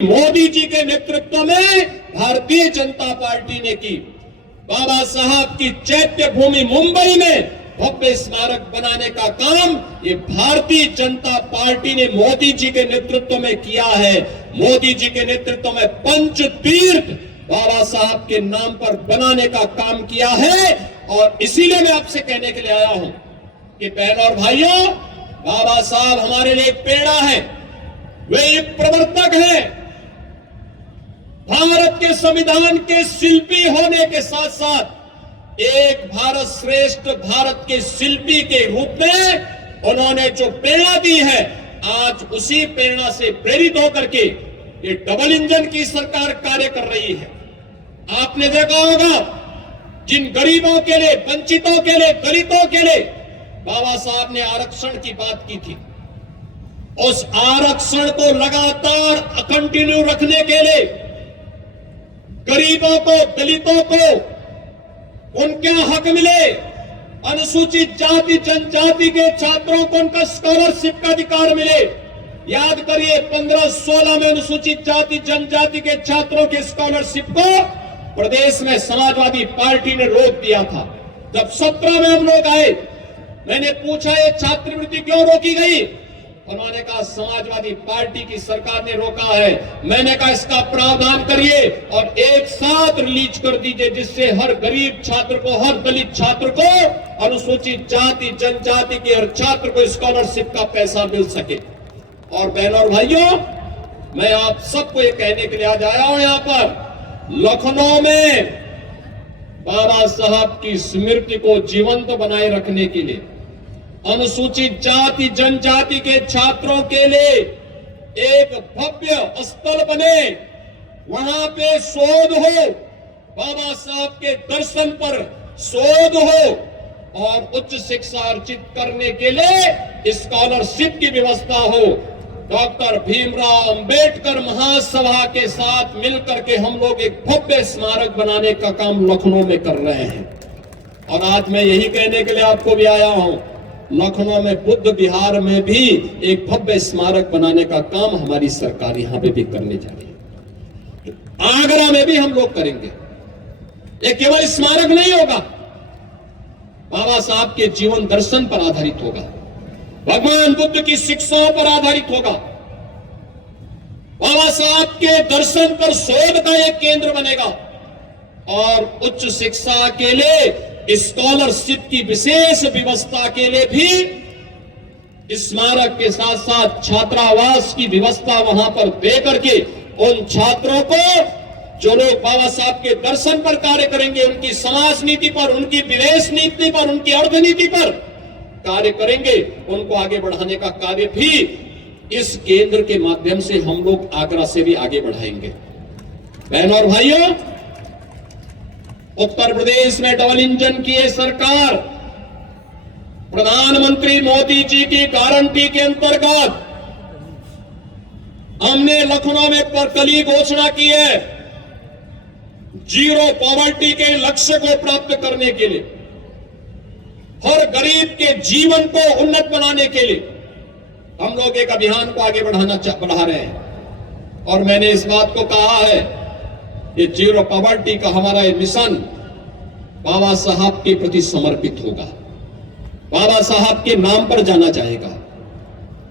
मोदी जी के नेतृत्व में भारतीय जनता पार्टी ने की। बाबा साहब की चैत्य भूमि मुंबई में भव्य स्मारक बनाने का काम ये भारतीय जनता पार्टी ने मोदी जी के नेतृत्व में किया है। मोदी जी के नेतृत्व में पंच तीर्थ बाबा साहब के नाम पर बनाने का काम किया है। और इसीलिए मैं आपसे कहने के लिए आया हूं कि बहनों और भाइयों, बाबा साहब हमारे लिए एक प्रेरणा है, वे एक प्रवर्तक है। भारत के संविधान के शिल्पी होने के साथ साथ एक भारत श्रेष्ठ भारत के शिल्पी के रूप में उन्होंने जो प्रेरणा दी है, आज उसी प्रेरणा से प्रेरित होकर के ये डबल इंजन की सरकार कार्य कर रही है। आपने देखा होगा, जिन गरीबों के लिए, वंचितों के लिए, दलितों के लिए बाबा साहब ने आरक्षण की बात की थी, उस आरक्षण को लगातार कंटिन्यू रखने के लिए गरीबों को, दलितों को उनके हक मिले, अनुसूचित जाति जनजाति के छात्रों को उनका स्कॉलरशिप का अधिकार मिले। याद करिए, 15-16 में अनुसूचित जाति जनजाति के छात्रों के स्कॉलरशिप को प्रदेश में समाजवादी पार्टी ने रोक दिया था। जब 17 में हम लोग आए, मैंने पूछा ये छात्रवृत्ति क्यों रोकी गई? उन्होंने कहा समाजवादी पार्टी की सरकार ने रोका है। मैंने कहा इसका प्रावधान करिए और एक साथ रिलीज कर दीजिए, जिससे हर गरीब छात्र को, हर दलित छात्र को, अनुसूचित जाति जनजाति के हर छात्र को स्कॉलरशिप का पैसा मिल सके। और बहनों और भाइयों, मैं आप सबको ये कहने के लिए आज आया हूं, यहां पर लखनऊ में बाबा साहब की स्मृति को जीवंत बनाए रखने के लिए, अनुसूचित जाति जनजाति के छात्रों के लिए एक भव्य स्थल बने, वहां पे शोध हो, बाबा साहब के दर्शन पर शोध हो और उच्च शिक्षा अर्जित करने के लिए स्कॉलरशिप की व्यवस्था हो। डॉक्टर भीमराव अंबेडकर महासभा के साथ मिलकर के हम लोग एक भव्य स्मारक बनाने का काम लखनऊ में कर रहे हैं। और आज मैं यही कहने के लिए आपको भी आया हूं, लखनऊ में बुद्ध विहार में भी एक भव्य स्मारक बनाने का काम हमारी सरकार यहां पे भी करने जा रही है। आगरा में भी हम लोग करेंगे। ये केवल स्मारक नहीं होगा, बाबा साहब के जीवन दर्शन पर आधारित होगा, भगवान बुद्ध की शिक्षाओं पर आधारित होगा। बाबा साहब के दर्शन पर शोध का एक केंद्र बनेगा और उच्च शिक्षा के लिए स्कॉलरशिप की विशेष व्यवस्था के लिए भी स्मारक के साथ साथ छात्रावास की व्यवस्था वहां पर दे करके उन छात्रों को, जो लोग बाबा साहब के दर्शन पर कार्य करेंगे, उनकी समाज नीति पर, उनकी विदेश नीति पर, उनकी अर्थनीति पर कार्य करेंगे, उनको आगे बढ़ाने का कार्य भी इस केंद्र के माध्यम से हम लोग आगरा से भी आगे बढ़ाएंगे। बहनों और भाइयों, उत्तर प्रदेश में डबल इंजन की ये सरकार प्रधानमंत्री मोदी जी की गारंटी के अंतर्गत हमने लखनऊ में कल ही घोषणा की है, जीरो पॉवर्टी के लक्ष्य को प्राप्त करने के लिए, हर गरीब के जीवन को उन्नत बनाने के लिए हम लोग एक अभियान को आगे बढ़ा रहे हैं। और मैंने इस बात को कहा है, ये जीरो पॉवर्टी का हमारा ये मिशन बाबा साहब के प्रति समर्पित होगा, बाबा साहब के नाम पर जाना जाएगा।